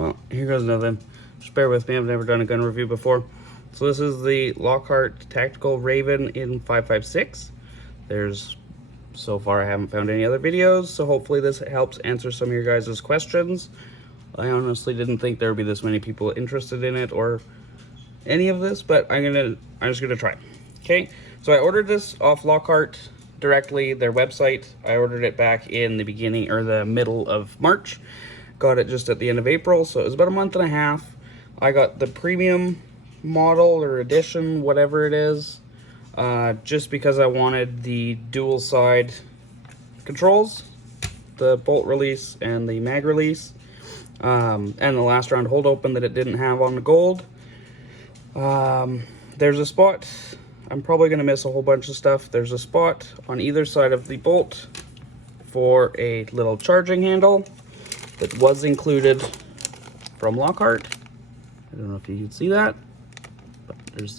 Well, here goes nothing. Just bear with me, I've never done a gun review before. So this is the Lockhart Tactical Raven in 5.56. So far I haven't found any other videos, so hopefully this helps answer some of your guys' questions. I honestly didn't think there would be this many people interested in it or any of this, but I'm just gonna try. Okay, so I ordered this off Lockhart directly, their website. I ordered it back in the beginning or the middle of March. Got it just at the end of April, so it was about a month and a half. I got the premium model or edition, whatever it is, just because I wanted the dual side controls, the bolt release and the mag release, and the last round hold open that it didn't have on the gold. There's a spot, I'm probably going to miss a whole bunch of stuff. There's a spot on either side of the bolt for a little charging handle that was included from Lockhart. I don't know if you can see that, but there's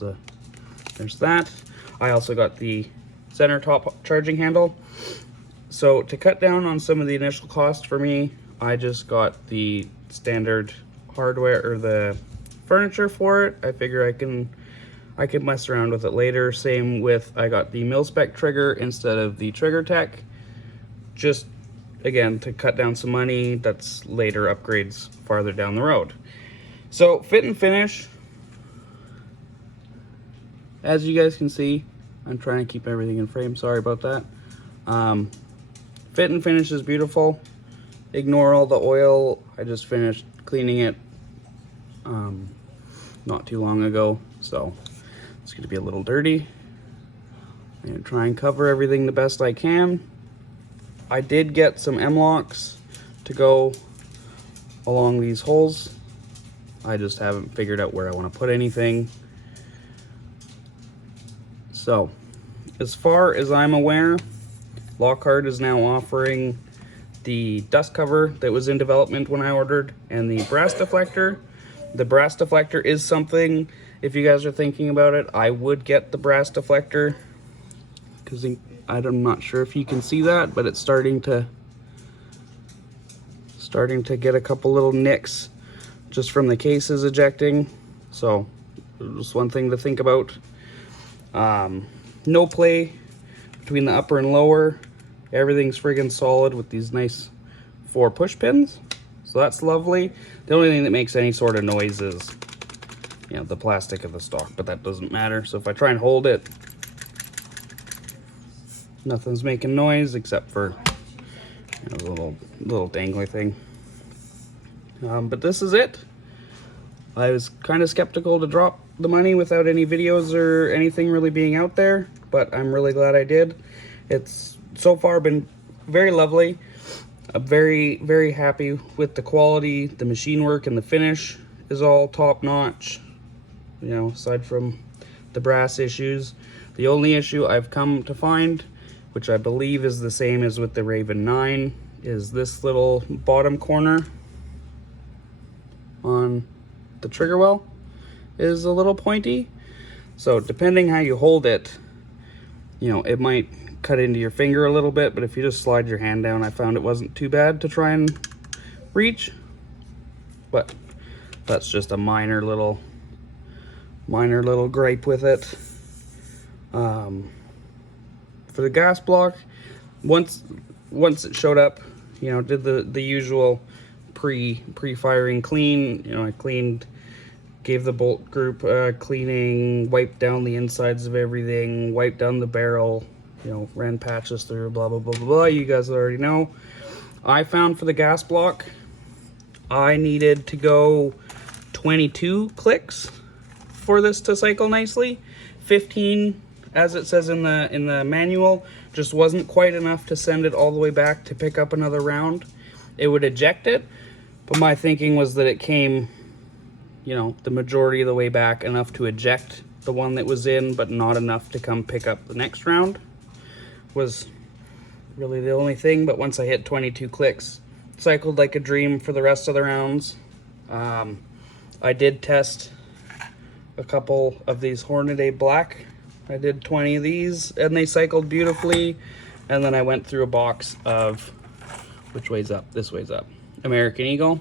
that. I also got the center top charging handle. So to cut down on some of the initial cost for me, I just got the standard hardware or the furniture for it. I figure I can mess around with it later. Same with, I got the mil-spec trigger instead of the Trigger Tech. Just again, to cut down some money, that's later upgrades farther down the road. So fit and finish, as you guys can see, I'm trying to keep everything in frame, sorry about that. Fit and finish is beautiful. Ignore all the oil, I just finished cleaning it not too long ago, so it's gonna be a little dirty. I'm gonna try and cover everything the best I can. I did get some M-locks to go along these holes. I just haven't figured out where I want to put anything. So, as far as I'm aware, Lockhart is now offering the dust cover that was in development when I ordered and the brass deflector. The brass deflector is something, if you guys are thinking about it, I would get the brass deflector, because I'm not sure if you can see that, but it's starting to get a couple little nicks just from the cases ejecting. So just one thing to think about. No play between the upper and lower. Everything's friggin' solid with these nice 4 push pins. So that's lovely. The only thing that makes any sort of noise is, you know, the plastic of the stock, but that doesn't matter. So if I try and hold it, nothing's making noise except for, you know, the little dangly thing. But this is it. I was kind of skeptical to drop the money without any videos or anything really being out there, but I'm really glad I did. It's so far been very lovely. I'm very, very happy with the quality. The machine work and the finish is all top notch, you know, aside from the brass issues. The only issue I've come to find, which I believe is the same as with the Raven 9, is this little bottom corner on the trigger well is a little pointy. So depending how you hold it, you know, it might cut into your finger a little bit, but if you just slide your hand down, I found it wasn't too bad to try and reach. But that's just a minor little gripe with it. For the gas block, once it showed up, you know, did the usual pre-firing clean. You know, I cleaned, gave the bolt group cleaning, wiped down the insides of everything, wiped down the barrel, you know, ran patches through, blah blah blah blah blah. You guys already know. I found for the gas block, I needed to go 22 clicks for this to cycle nicely. 15, as it says in the manual, just wasn't quite enough to send it all the way back to pick up another round. It would eject it, but my thinking was that it came, you know, the majority of the way back, enough to eject the one that was in, but not enough to come pick up the next round, was really the only thing. But once I hit 22 clicks, cycled like a dream for the rest of the rounds. I did test a couple of these Hornady Black. I did 20 of these and they cycled beautifully. And then I went through a box of, which way's up? This way's up. American Eagle.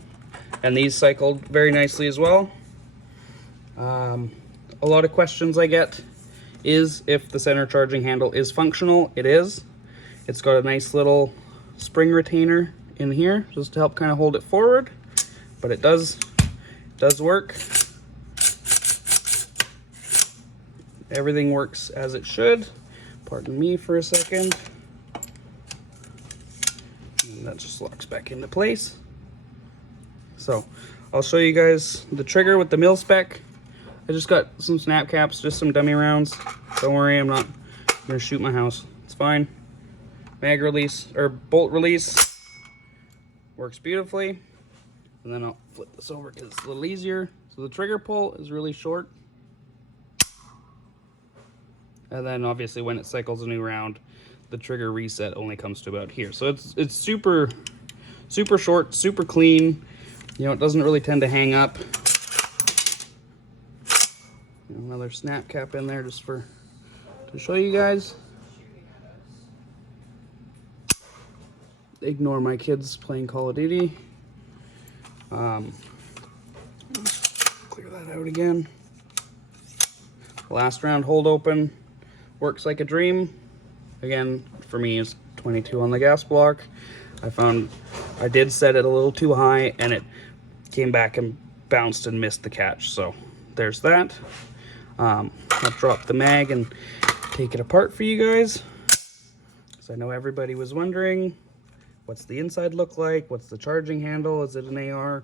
and these cycled very nicely as well. A lot of questions I get is if the center charging handle is functional. It is. It's got a nice little spring retainer in here just to help kind of hold it forward, but it does work. Everything works as it should. Pardon me for a second. And that just locks back into place. So I'll show you guys the trigger with the mil spec. I just got some snap caps, just some dummy rounds. Don't worry, I'm not gonna shoot my house. It's fine. Mag release, or bolt release, works beautifully. And then I'll flip this over because it's a little easier. So the trigger pull is really short. And then obviously when it cycles a new round, the trigger reset only comes to about here. So it's super short, super clean. You know, it doesn't really tend to hang up. Another snap cap in there just to show you guys. Ignore my kids playing Call of Duty. Clear that out again. Last round hold open works like a dream. Again, for me, it's 22 on the gas block. I found I did set it a little too high and it came back and bounced and missed the catch. So there's that. I'll drop the mag and take it apart for you guys. So I know everybody was wondering, what's the inside look like? What's the charging handle? Is it an AR?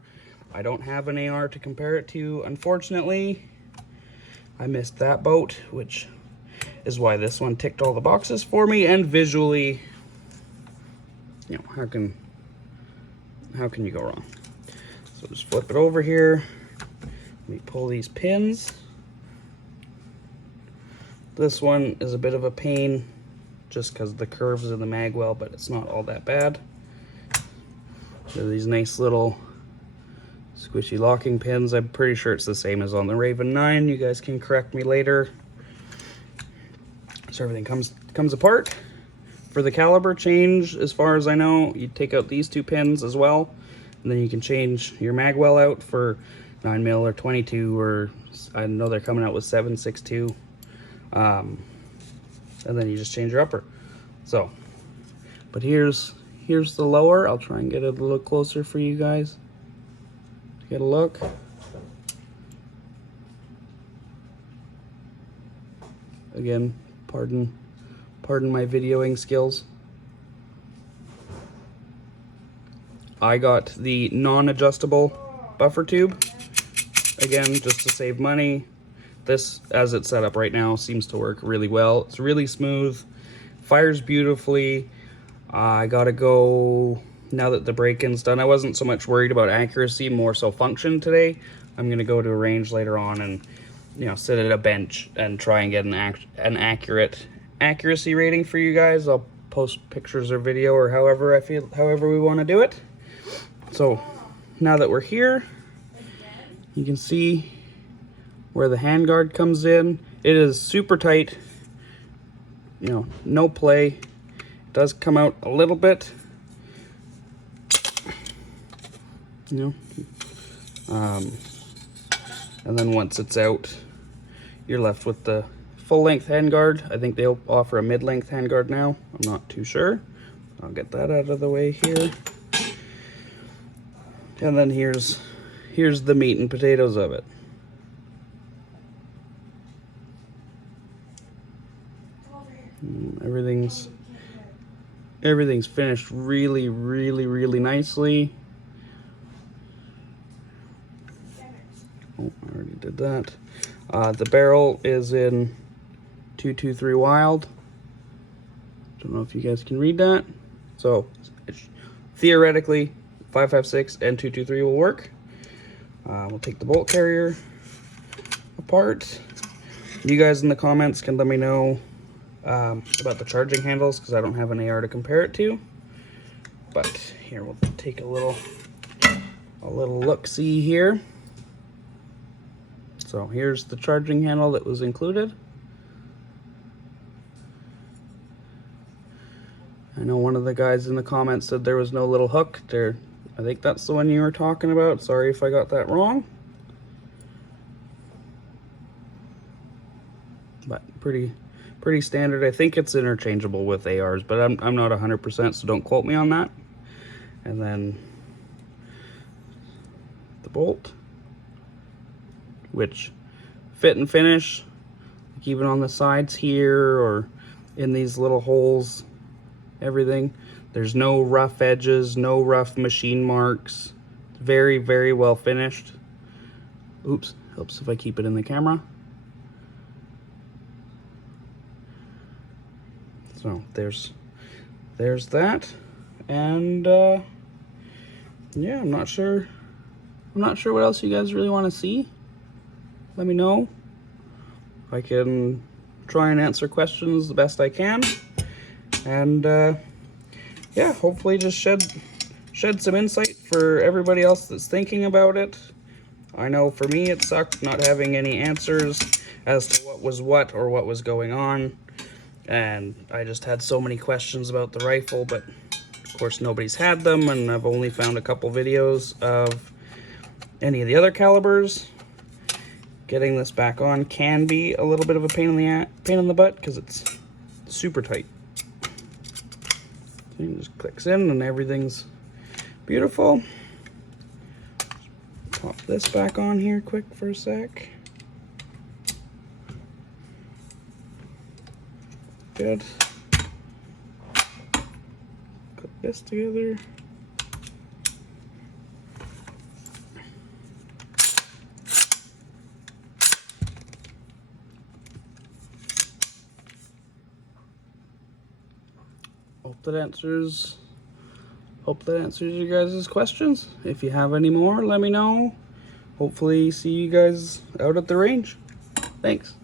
I don't have an AR to compare it to, unfortunately. I missed that boat, which is why this one ticked all the boxes for me. And visually, you know, how can you go wrong? So just flip it over here. Let me pull these pins. This one is a bit of a pain just because the curves in the mag well, but it's not all that bad. So these nice little squishy locking pins. I'm pretty sure it's the same as on the Raven 9. You guys can correct me later. So everything comes apart. For the caliber change, as far as I know, you take out these two pins as well, and then you can change your mag well out for 9mm or 22, or I know they're coming out with 7.62. And then you just change your upper. So, but here's the lower. I'll try and get it a little closer for you guys to get a look. Again, pardon my videoing skills. I got the non-adjustable buffer tube, again, just to save money. This, as it's set up right now, seems to work really well. It's really smooth, fires beautifully. I gotta go, now that the break-in's done, I wasn't so much worried about accuracy, more so function today. I'm gonna go to a range later on and, you know, sit at a bench and try and get an accurate accuracy rating for you guys. I'll post pictures or video or however we want to do it. So now that we're here, you can see where the handguard comes in. It is super tight, you know, no play. It does come out a little bit, you know, and then once it's out, you're left with the full-length handguard. I think they'll offer a mid-length handguard now. I'm not too sure. I'll get that out of the way here. And then here's the meat and potatoes of it. Everything's finished really, really, really nicely. Oh, I already did that. The barrel is in 223 Wild. Don't know if you guys can read that. So theoretically, 5.56 and 223 will work. We'll take the bolt carrier apart. You guys in the comments can let me know about the charging handles, because I don't have an AR to compare it to. But here, we'll take a little look-see here. So here's the charging handle that was included. I know one of the guys in the comments said there was no little hook. There I think that's the one you were talking about. Sorry if I got that wrong. But pretty standard. I think it's interchangeable with ARs, but I'm not 100%, so don't quote me on that. And then the bolt, which fit and finish, like even on the sides here or in these little holes, everything. There's no rough edges, no rough machine marks. Very, very well finished. Oops, helps if I keep it in the camera. So there's that. And yeah, I'm not sure what else you guys really want to see. Let me know. I can try and answer questions the best I can. And yeah, hopefully just shed some insight for everybody else that's thinking about it. I know for me it sucked not having any answers as to what was what or what was going on. And I just had so many questions about the rifle, but of course nobody's had them, and I've only found a couple videos of any of the other calibers. Getting this back on can be a little bit of a pain in the butt because it's super tight. So it just clicks in and everything's beautiful. Pop this back on here quick for a sec. Good. Put this together. Hope that answers you guys' questions. If you have any more, let me know. Hopefully see you guys out at the range. Thanks.